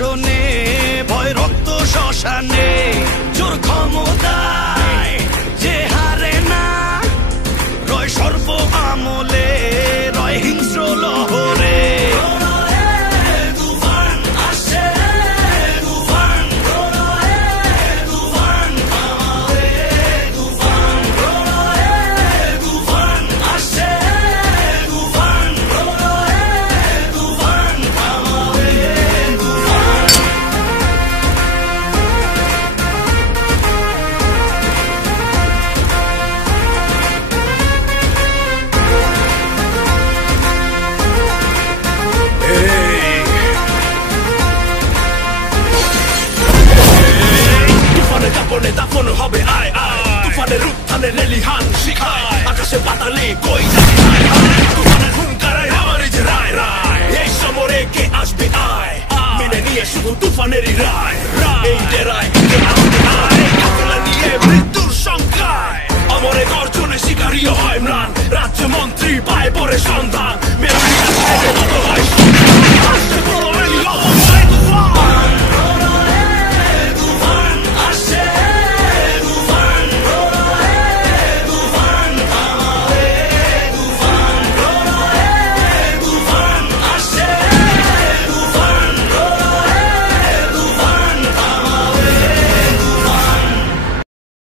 শাসনে ভয় রক্ত শ্মশানে জোর ক্ষমতায় যে হারে না রয় সর্ব আমলে রয় হিংস্র লহরে দাফন হবে আয় আয় তুফানের রূপ থানের রেলিহান শিখায় আকাশে পাতালে কই যায় তুফানের হুঙ্কারায় আমার যে রায় রায় এই সমরে কে আসবে আয় মেনে নিয়ে শুধু তুফানেরই রায় এই ডেরায় আয় কাফেলা নিয়ে